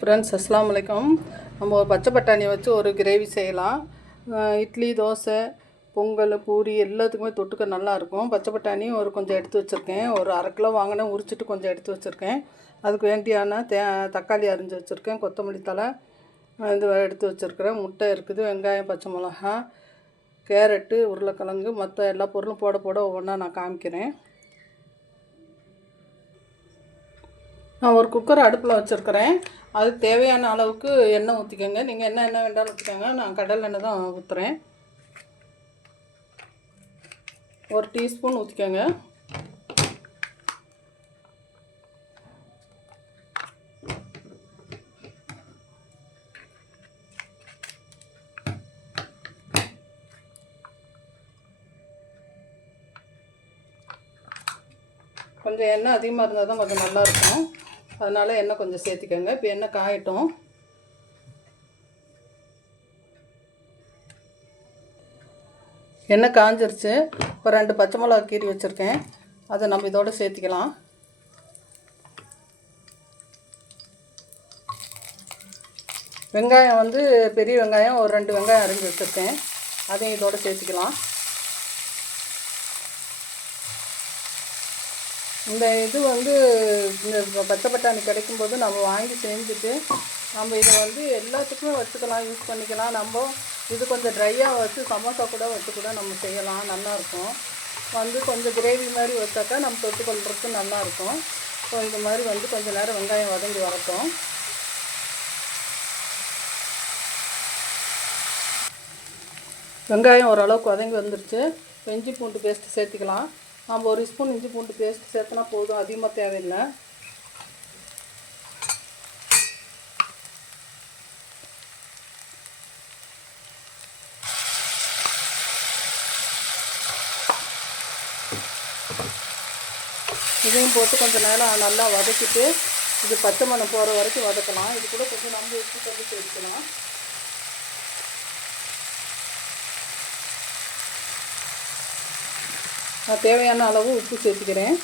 Friends அஸ்லாம் வலைக்கம் நம்ம ஒரு பச்சை பட்டாணியை வச்சு ஒரு கிரேவி செய்யலாம். இட்லி தோசை பொங்கல் பூரி எல்லாத்துக்குமே தொட்டுக்க நல்லாயிருக்கும் பச்சை பட்டாணி ஒரு கொஞ்சம் எடுத்து வச்சுருக்கேன். ஒரு அரை கிலோ வாங்கினேன். உரிச்சிட்டு கொஞ்சம் எடுத்து வச்சுருக்கேன். அதுக்கு வேண்டியான தே தக்காளி அரிஞ்சு வச்சுருக்கேன். கொத்தமல்லி தழை இது எடுத்து வச்சுருக்கிறேன். முட்டை இருக்குது வெங்காயம் பச்சை மிளகா கேரட்டு உருளைக்கிழங்கு மற்ற எல்லா பொருளும் போட போட ஒவ்வொன்றா நான் காமிக்கிறேன். நான் ஒரு குக்கர் அடுப்பில் வச்சுருக்கிறேன். அது தேவையான அளவுக்கு எண்ணெய் ஊற்றிக்கோங்க நீங்கள் என்ன எண்ணெய் வேண்டாலும் ஊற்றிக்கோங்க நான் கடல் எண்ணெய் தான் ஊற்றுறேன் ஒரு டீஸ்பூன் ஊற்றிக்கோங்க கொஞ்சம் எண்ணெய் அதிகமாக இருந்தால் தான் கொஞ்சம் நல்லாயிருக்கும் அதனால் எண்ணெய் கொஞ்சம் சேர்த்திக்கோங்க. இப்போ எண்ணெய் காயட்டும். எண்ணெய் காஞ்சிருச்சு. இப்போ ரெண்டு பச்சை மிளகா கீறி வச்சுருக்கேன். அதை நம்ம இதோட சேர்த்திக்கலாம். வெங்காயம் வந்து பெரிய வெங்காயம் ஒரு ரெண்டு வெங்காயம் அரிஞ்சு வச்சுருக்கேன். அதையும் இதோட சேர்த்திக்கலாம். இந்த இது வந்து இந்த பச்சை பட்டாணி கிடைக்கும்போது நம்ம வாங்கி செஞ்சுட்டு நம்ம இதை வந்து எல்லாத்துக்குமே வச்சுக்கலாம் யூஸ் பண்ணிக்கலாம். நம்ம இது கொஞ்சம் ட்ரையாக வச்சு சமோசா கூட வச்சு கூட நம்ம செய்யலாம். நல்லாயிருக்கும் வந்து கொஞ்சம் கிரேவி மாதிரி வச்சாக்கா நம்ம தொட்டுக்கொள்றதுக்கு நல்லாயிருக்கும் ஸோ இது மாதிரி வந்து கொஞ்சம் நேரம் வெங்காயம் வதங்கி வரட்டும். வெங்காயம் ஓரளவுக்கு வதங்கி வந்துருச்சு. இப்போ இஞ்சி பூண்டு பேஸ்ட்டு சேர்த்துக்கலாம். நம்ம ஒரு ஸ்பூன் இஞ்சி பூண்டு பேஸ்ட் சேர்த்தனா போதும் அதிகமாக தேவையில்லை. இதையும் போட்டு கொஞ்சம் நேரம் நல்லா வதக்கிட்டு இது பச்சை மணம் போகிற வரைக்கும் வதக்கலாம். இது கூட கொஞ்சம் நம்ம உப்பு கொஞ்சம் சேர்த்துக்கலாம். நான் தேவையான அளவு உப்பு சேர்த்துக்கிறேன்.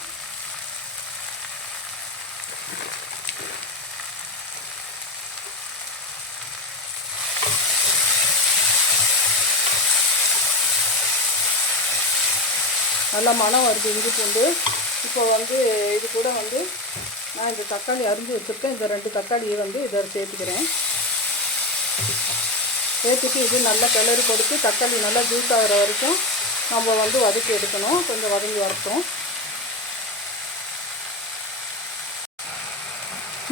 நல்லா மனம் வருது இஞ்சி பூண்டு. இப்போ வந்து இது கூட வந்து நான் இந்த தக்காளி அரிஞ்சு வச்சுருக்கேன். இந்த ரெண்டு தக்காளியை வந்து இதை சேர்த்துக்கிறேன். சேர்த்துட்டு இது நல்லா கிளறி கொடுத்து தக்காளி நல்லா ஜூஸ் ஆகிற வரைக்கும் நம்ம வந்து வதக்கி எடுக்கணும். கொஞ்சம் வதங்கி வரட்டும்.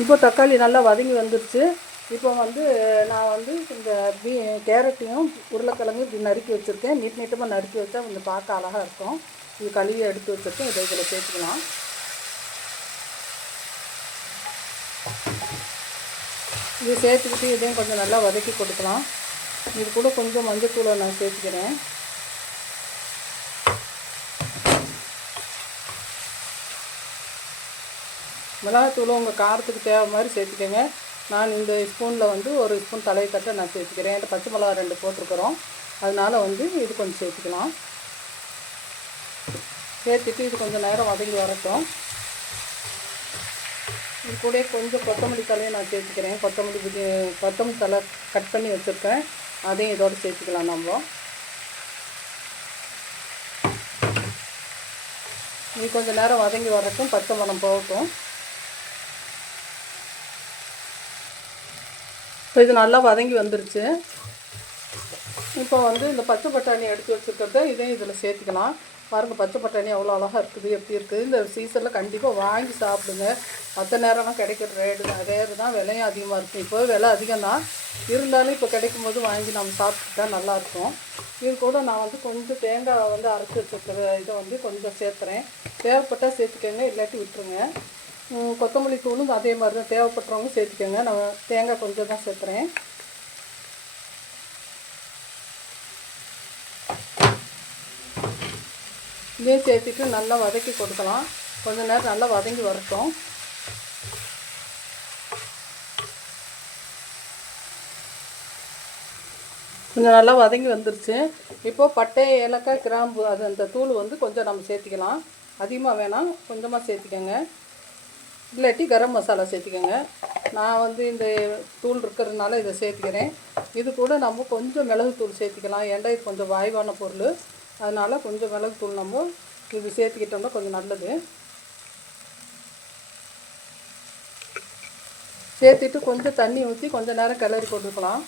இப்போ தக்காளி நல்லா வதங்கி வந்துருச்சு. இப்போ வந்து நான் வந்து இந்த பீ கேரட்டையும் உருளைக்கிழங்கு இப்படி நறுக்கி வச்சுருக்கேன். நீட் நீட்டமாக நறுக்கி வச்சா கொஞ்சம் பார்க்க அழகாக இருக்கும். இது கழுவி எடுத்து வச்சுருக்கேன். இதை இதில் சேர்த்துக்கலாம். இது சேர்த்துக்கிட்டு இதையும் கொஞ்சம் நல்லா வதக்கி கொடுக்கலாம். இது கூட கொஞ்சம் மஞ்சத்தூளை நான் சேர்த்துக்கிறேன். மிளகாத்தூளும் உங்கள் காரத்துக்கு தேவை மாதிரி சேர்த்துக்கோங்க. நான் இந்த ஸ்பூனில் வந்து ஒரு ஸ்பூன் தலையை தட்டை நான் சேர்த்துக்கிறேன். என்கிட்ட பச்சை மிளகா ரெண்டு போட்டிருக்கிறோம். அதனால் வந்து இது கொஞ்சம் சேர்த்துக்கலாம். சேர்த்துட்டு இது கொஞ்சம் நேரம் வதங்கி வரட்டும். இது கூட கொஞ்சம் கொத்தமல்லி தலையை நான் சேர்த்துக்கிறேன். கொத்தமல்லி புதி கொத்தமல்லி தலை கட் பண்ணி வச்சுருக்கேன். அதையும் இதோடு சேர்த்துக்கலாம் நம்ம. இது கொஞ்சம் நேரம் வதங்கி வரட்டும். பச்சை மரம் போகட்டும். இப்போ இது நல்லா வதங்கி வந்துருச்சு. இப்போ வந்து இந்த பச்சை பட்டாணி எடுத்து வச்சுருக்கிறத இதையும் இதில் சேர்த்துக்கலாம். பாருங்கள் பச்சை பட்டாணி அவ்வளோ அழகாக இருக்குது எப்படி இருக்குது. இந்த சீசனில் கண்டிப்பாக வாங்கி சாப்பிடுங்க. மற்ற நேரம்லாம் கிடைக்கிற ரேடு தான். தான். விலையும் அதிகமாக இருக்கும் இப்போ விலை அதிகம் தான் இருந்தாலும் இப்போ கிடைக்கும் போது வாங்கி நம்ம சாப்பிட்டுட்டா நல்லாயிருக்கும் இது கூட நான் வந்து கொஞ்சம் தேங்காய் வந்து அரைச்சி வச்சுருக்கிற இதை வந்து கொஞ்சம் சேர்த்துறேன். தேவைப்பட்டால் சேர்த்துக்கோங்க இல்லாட்டி விட்டுருங்க. கொத்தமல்லி தூளும் அதே மாதிரி தான். தேவைப்படுறவங்க சேர்த்துக்கோங்க. நான் தேங்காய் கொஞ்சம் தான் சேர்த்துறேன். இதையும் சேர்த்துட்டு நல்லா வதக்கி கொடுக்கலாம். கொஞ்ச நேரம் நல்லா வதங்கி வரட்டும். கொஞ்சம் நல்லா வதங்கி வந்துருச்சு. இப்போது பட்டை ஏலக்காய் கிராம்பு அது அந்த தூள் வந்து கொஞ்சம் நம்ம சேர்த்திக்கலாம். அதிகமாக வேணாம். கொஞ்சமாக சேர்த்திக்கோங்க. இல்லாட்டி கரம் மசாலா சேர்த்திக்கோங்க. நான் வந்து இந்த தூள் இருக்கிறதுனால இதை சேர்த்துக்கிறேன். இது கூட நம்ம கொஞ்சம் மிளகுத்தூள் சேர்த்திக்கலாம். ஏன்டா இது கொஞ்சம் வாய்வான பொருள். அதனால் கொஞ்சம் மிளகுத்தூள் நம்ம இது சேர்த்துக்கிட்டோம்னா கொஞ்சம் நல்லது. சேர்த்துட்டு கொஞ்சம் தண்ணி ஊற்றி கொஞ்சம் நேரம் கிளறி போட்டுக்கலாம்.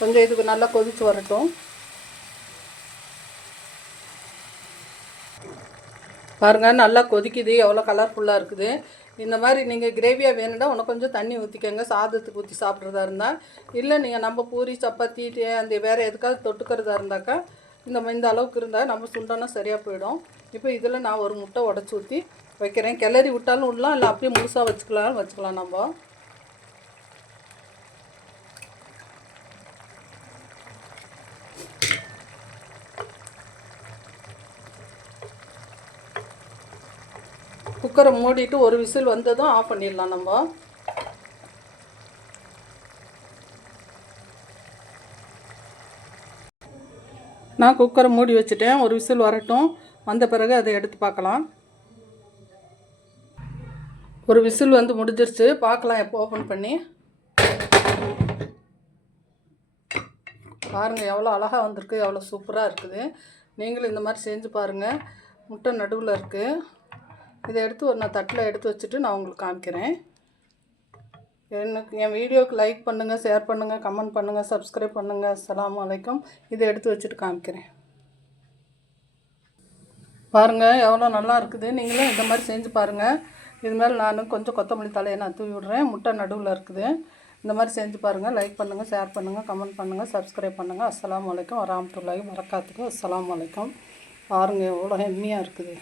கொஞ்சம் இதுக்கு நல்லா கொதித்து வரட்டும். பாருங்கள் நல்லா கொதிக்குது. எவ்வளோ கலர்ஃபுல்லாக இருக்குது. இந்த மாதிரி நீங்கள் கிரேவியாக வேணும்னா உனக்கு கொஞ்சம் தண்ணி ஊற்றிக்கோங்க சாதத்துக்கு ஊற்றி சாப்பிட்றதா இருந்தால் இல்லை நீங்கள் நம்ம பூரி சப்பாத்தி டே- அந்த வேறு எதுக்காவது தொட்டுக்கிறதா இருந்தாக்கா இந்த இந்த அளவுக்கு இருந்தால் நம்ம சுண்டோன்னா சரியாக போயிடும். இப்போ இதில் நான் ஒரு முட்டை உடச்சி ஊற்றி வைக்கிறேன். கிளறி விட்டாலும் விடலாம் இல்லை அப்படியே முழுசாக வச்சுக்கலாம் வச்சுக்கலாம் நம்ம. குக்கரை மூடிட்டு ஒரு விசில் வந்ததும் ஆஃப் பண்ணிடலாம் நம்ம. நான் குக்கரை மூடி வச்சுட்டேன். ஒரு விசில் வரட்டும். வந்த பிறகு அதை எடுத்து பார்க்கலாம். ஒரு விசில் வந்து முடிஞ்சிருச்சு. பார்க்கலாம் எப்போ ஓப்பன் பண்ணி. பாருங்கள் எவ்வளோ அழகாக வந்திருக்கு எவ்வளோ சூப்பராக இருக்குது. நீங்களும் இந்த மாதிரி செஞ்சு பாருங்கள் முட்டை நடுவில் இருக்குது இதை எடுத்து ஒரு நான் தட்டில் எடுத்து வச்சுட்டு நான் உங்களுக்கு காமிக்கிறேன். எனக்கு என் வீடியோவுக்கு லைக் பண்ணுங்கள் ஷேர் பண்ணுங்கள் கமெண்ட் பண்ணுங்கள் சப்ஸ்கிரைப் பண்ணுங்கள் அஸ்ஸலாமு வலைக்கம் இதை எடுத்து வச்சுட்டு காமிக்கிறேன். பாருங்கள் எவ்வளோ நல்லா இருக்குது. நீங்களும் இந்த மாதிரி செஞ்சு பாருங்கள் இது மாதிரி நான் கொஞ்சம் கொத்தமல்லி தலையை நான் தூவி விடுறேன். முட்டை நடுவில் இருக்குது. இந்த மாதிரி செஞ்சு பாருங்கள் லைக் பண்ணுங்கள் ஷேர் பண்ணுங்கள் கமெண்ட் பண்ணுங்கள் சப்ஸ்கிரைப் பண்ணுங்கள் அஸ்லாம் வலைக்கம் வராமத்துள்ளாகி மறக்காத்துக்கு அஸ்லாம் வலைக்கம் பாருங்கள் எவ்வளோ ஹெம்மியாக இருக்குது.